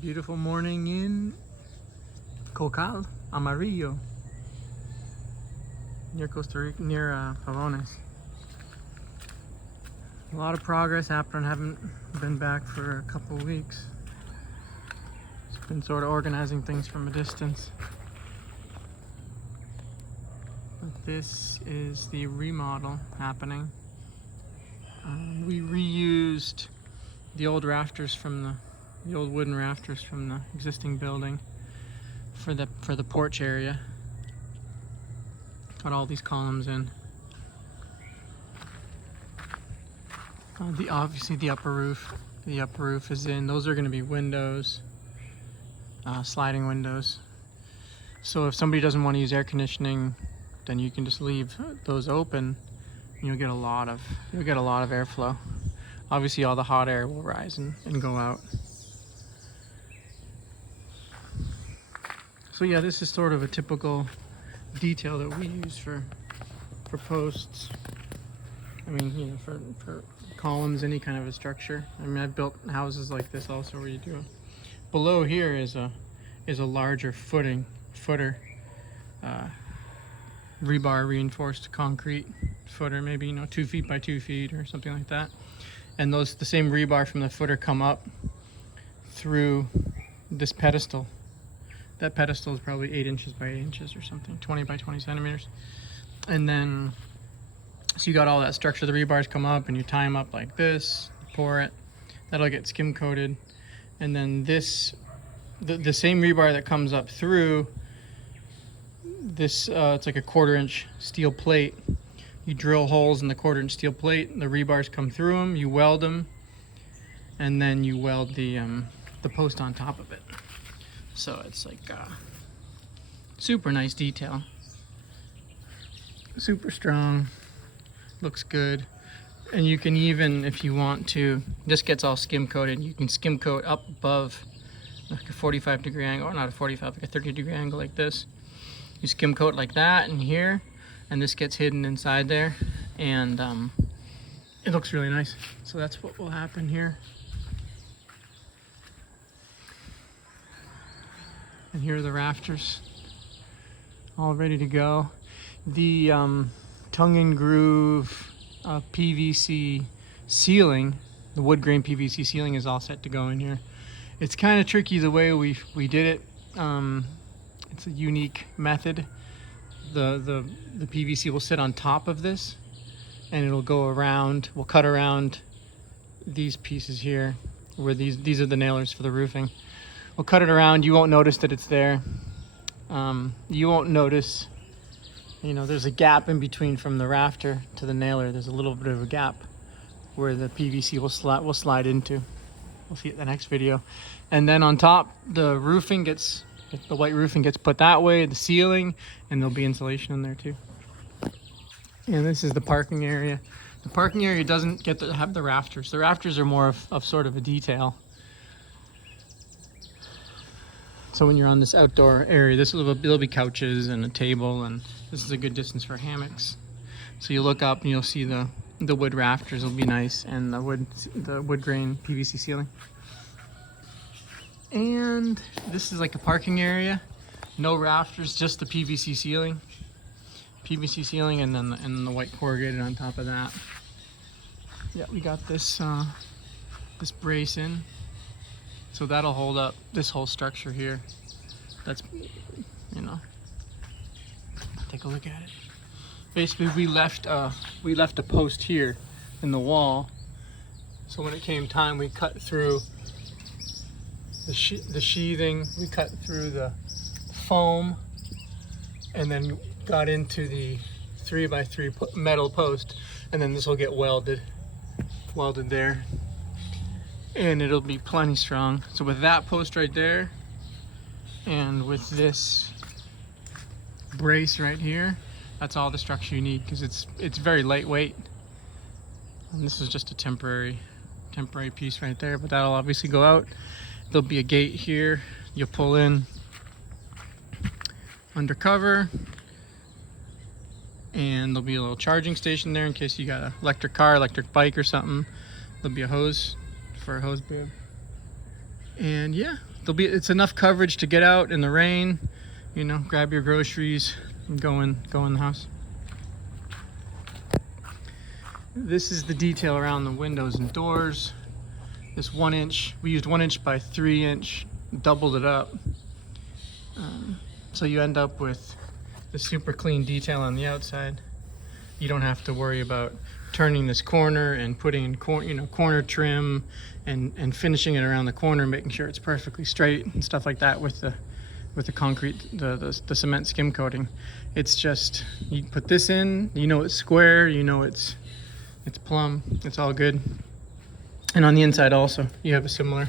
Beautiful morning in Cocal, Amarillo, near Costa Rica, near Pavones. A lot of progress happened. Haven't been back for a couple weeks. It's been sort of organizing things from a distance. But this is the remodel happening. We reused the old rafters from the old wooden rafters from the existing building for the porch area. Got all these columns in. Obviously the upper roof is in. Those are going to be windows, sliding windows. So if somebody doesn't want to use air conditioning, then you can just leave those open, and you'll get a lot of airflow. Obviously all the hot air will rise and go out. So yeah, this is sort of a typical detail that we use for posts. I mean, you know, for columns, any kind of a structure. I mean, I've built houses like this also where you do it. Below here is a larger footer, rebar reinforced concrete footer, maybe, you know, 2 feet by 2 feet or something like that. And the same rebar from the footer come up through this pedestal. That pedestal is probably 8 inches by 8 inches or something, 20 by 20 centimeters. And then, so you got all that structure. The rebars come up and you tie them up like this, pour it. That'll get skim coated. And then this, the same rebar that comes up through this, it's like a 1/4 inch steel plate. You drill holes in the 1/4 inch steel plate. The rebars come through them. You weld them, and then you weld the post on top of it. So it's like super nice detail. Super strong. Looks good. And you can even, if you want to, this gets all skim coated. You can skim coat up above like a 45-degree angle, or not a 45, like a 30-degree angle like this. You skim coat like that in here, and this gets hidden inside there, and it looks really nice. So that's what will happen here. And here are the rafters, all ready to go. The tongue and groove PVC ceiling, the wood grain PVC ceiling, is all set to go in here. It's kind of tricky the way we did it. It's a unique method. The PVC will sit on top of this, and it'll go around. We'll cut around these pieces here, where these are the nailers for the roofing. We'll cut it around. You won't notice that it's there. You won't notice, you know, there's a gap in between from the rafter to the nailer. There's a little bit of a gap where the PVC will slide into. We'll see it in the next video. And then on top, the white roofing gets put that way, the ceiling, and there'll be insulation in there too. And this is the parking area. The parking area doesn't get to have the rafters. The rafters are more of sort of a detail. So when you're on this outdoor area, there'll be couches and a table, and this is a good distance for hammocks. So you look up and you'll see the wood rafters will be nice, and the wood grain PVC ceiling. And this is like a parking area. No rafters, just the PVC ceiling. PVC ceiling, and then the white corrugated on top of that. Yeah, we got this this brace in. So that'll hold up this whole structure here. That's, you know, take a look at it. Basically, we left a post here in the wall. So when it came time, we cut through the sheathing, we cut through the foam, and then got into the 3x3 metal post, and then this will get welded there. And it'll be plenty strong. So with that post right there, and with this brace right here, that's all the structure you need, because it's very lightweight. And this is just a temporary piece right there, but that'll obviously go out. There'll be a gate here. You'll pull in undercover, and there'll be a little charging station there in case you got an electric car, electric bike or something. There'll be a hose for a hose bib. And yeah, it's enough coverage to get out in the rain, you know, grab your groceries and go in the house. This is the detail around the windows and doors. This 1 inch, we used 1 inch by 3 inch, doubled it up. So you end up with the super clean detail on the outside. You don't have to worry about turning this corner and putting in corner trim and finishing it around the corner, making sure it's perfectly straight and stuff like that with the concrete, the cement skim coating. It's just, you put this in, you know it's square, you know it's plumb, it's all good. And on the inside also, you have a similar,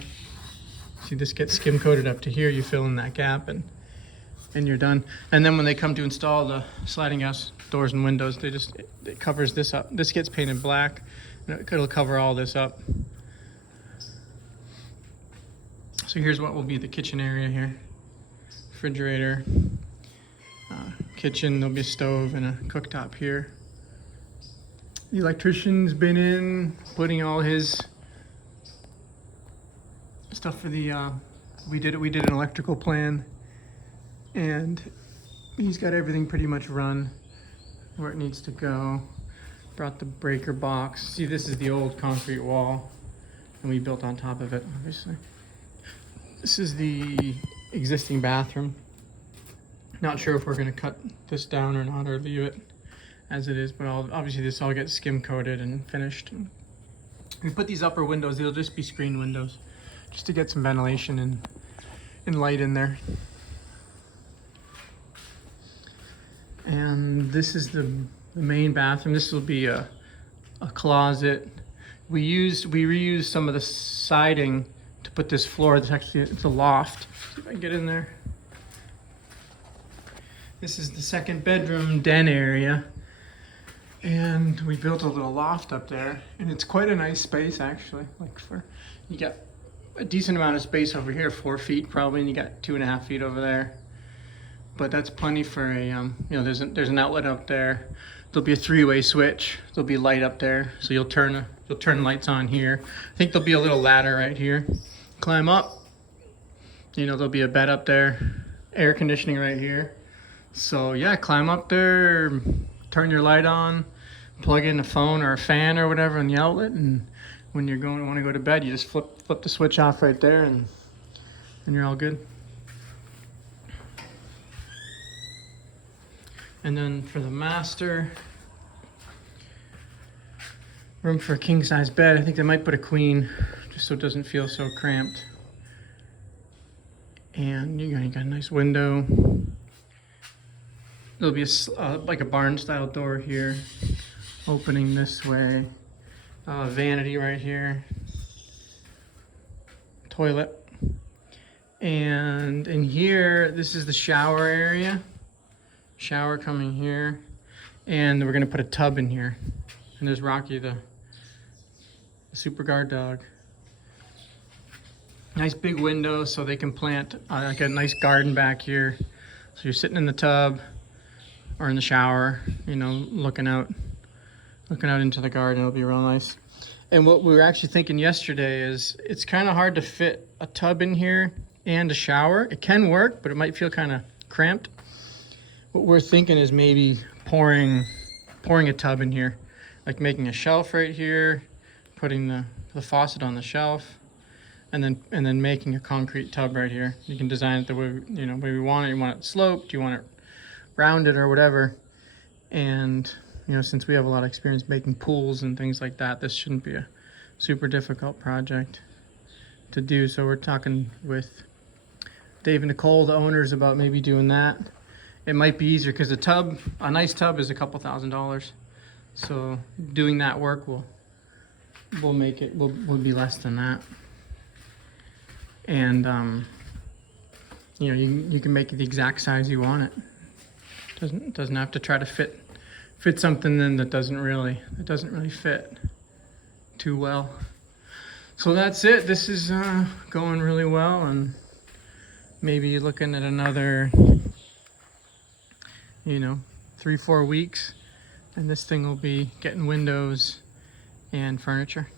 see this gets skim coated up to here, you fill in that gap and you're done. And then when they come to install the sliding glass doors and windows, it covers this up. This gets painted black, and it'll cover all this up. So here's what will be the kitchen area here. Refrigerator, kitchen, there'll be a stove and a cooktop here. The electrician's been in, putting all his stuff for the, we did an electrical plan, and he's got everything pretty much run where it needs to go. Brought the breaker box. See, this is the old concrete wall, and we built on top of it, obviously. This is the existing bathroom. Not sure if we're gonna cut this down or not, or leave it as it is, but obviously this all gets skim coated and finished. We put these upper windows, they'll just be screen windows, just to get some ventilation and light in there. And this is the main bathroom. This will be a closet. We reused some of the siding to put this floor. It's a loft. See if I can get in there. This is the second bedroom den area. And we built a little loft up there, and it's quite a nice space actually. You got a decent amount of space over here, 4 feet probably, and you got 2.5 feet over there. But that's plenty for a, there's an outlet up there. There'll be a 3-way switch. There'll be light up there, so you'll turn lights on here. I think there'll be a little ladder right here. Climb up. There'll be a bed up there, air conditioning right here. So yeah, climb up there, turn your light on, plug in a phone or a fan or whatever in the outlet, and when you want to go to bed, you just flip the switch off right there, and you're all good. And then for the master, room for a king size bed. I think they might put a queen just so it doesn't feel so cramped. And you got a nice window. There'll be like a barn style door here, opening this way. Vanity right here. Toilet. And in here, this is the shower area. Shower coming here, and we're gonna put a tub in here. And there's Rocky, the super guard dog. Nice big window so they can plant like a nice garden back here. So you're sitting in the tub or in the shower, looking out into the garden. It'll be real nice. And what we were actually thinking yesterday is it's kind of hard to fit a tub in here and a shower. It can work, but it might feel kind of cramped. What we're thinking is maybe pouring a tub in here, like making a shelf right here, putting the faucet on the shelf, and then making a concrete tub right here. You can design it the way way we want it. You want it sloped, you want it rounded or whatever. And since we have a lot of experience making pools and things like that, this shouldn't be a super difficult project to do. So we're talking with Dave and Nicole, the owners, about maybe doing that. It might be easier because a nice tub is a couple $1,000s. So doing that work will be less than that. And you can make it the exact size you want it. Doesn't have to try to fit something then that doesn't really fit too well. So that's it. This is going really well, and maybe looking at another 3-4 weeks, and this thing will be getting windows and furniture.